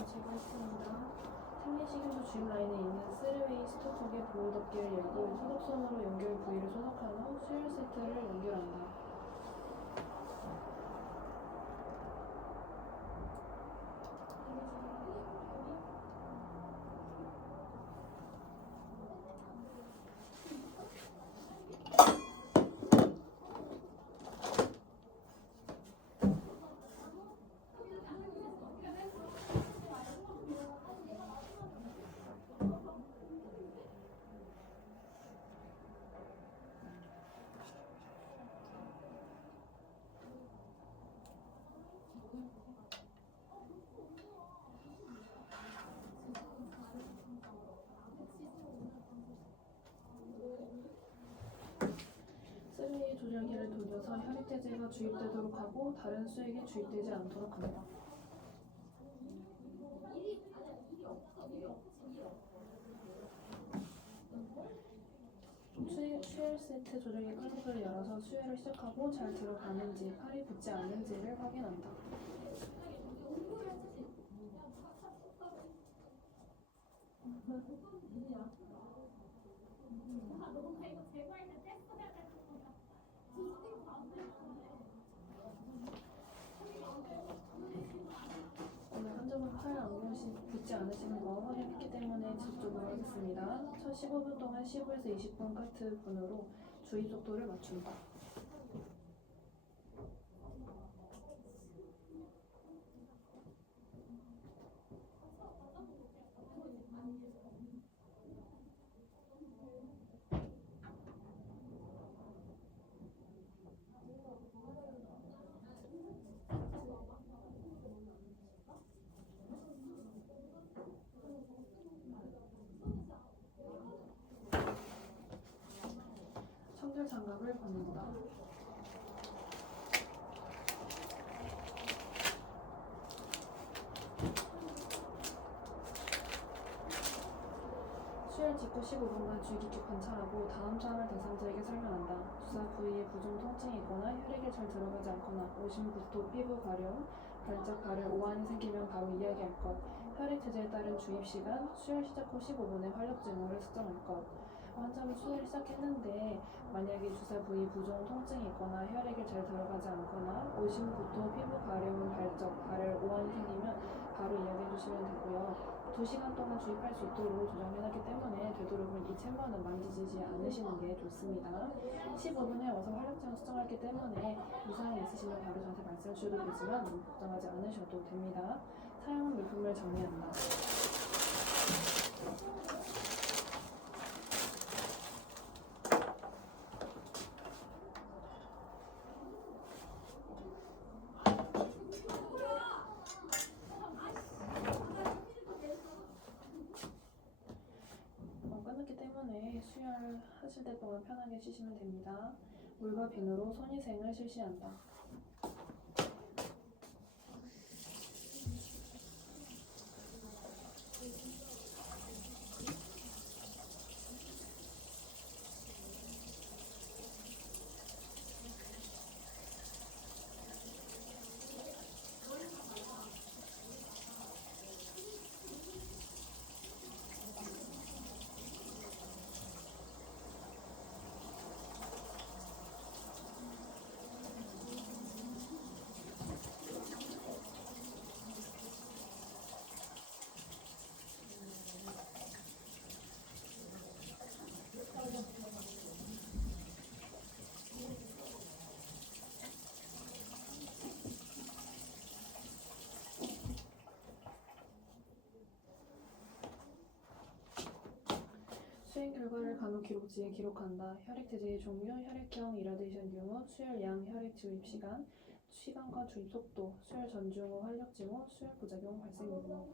두개 모두 제거했습니다. 생리식염수 주입 라인에 있는 쓰리웨이 스토커의 보호 덮개를 열고 소독선으로 연결 부위를 소독한 후 수혈 세트를 연결한다. 쓰리웨 이 조절기를 돌려서 혈액제제가 주입되도록 하고 다른 수액이 주입되지 않도록 한다. 수혈, 세트 조절기 클립을 열어서 수혈을 시작하고 잘 들어가는지 팔이 붙지 않는지를 확인한다. 오늘 환자분 팔 붙지 않으시는 거 확인했기 때문에 지속적으로 하겠습니다. 첫 15분 동안 15에서 20분 카트 분으로 주입 속도를 맞춘다. 15분간 주의 깊게 관찰하고 다음 사항을 대상자에게 설명한다. 주사 부위에 부종 통증이 있거나 혈액이 잘 들어가지 않거나 오심부터 피부 가려움, 발작 발열 오한이 생기면 바로 이야기할 것. 혈액 제재에 따른 주입 시간, 수혈 시작 후 15분의 활력 증후를 측정할 것. 어, 환자는 수혈을 시작했는데 만약에 주사 부위 부종 통증이 있거나 혈액이 잘 들어가지 않거나 오심부터 피부 가려움, 발작 2시간 동안 주입할 수 있도록 조정해놨기 때문에 되도록이면 이 챔버는 만지지 않으시는 게 좋습니다. 15분에 와서 활력증을 수정하기 때문에 이상이 있으시면 바로 저한테 말씀해 주셔도 되지만 걱정하지 않으셔도 됩니다. 사용한 물품을 정리한다. 어, 끝났기 수혈하실 때 동안 편하게 쉬시면 됩니다. 물과 비누로 손위생을 실시한다. 수행 결과를 간호 기록지에 기록한다. 혈액 제제의 종류, 혈액형, 이라데이션 유무, 수혈 양, 혈액 주입 시간, 시간과 주입 속도, 수혈 전중 후 활력 징후, 수혈 부작용 발생 유무.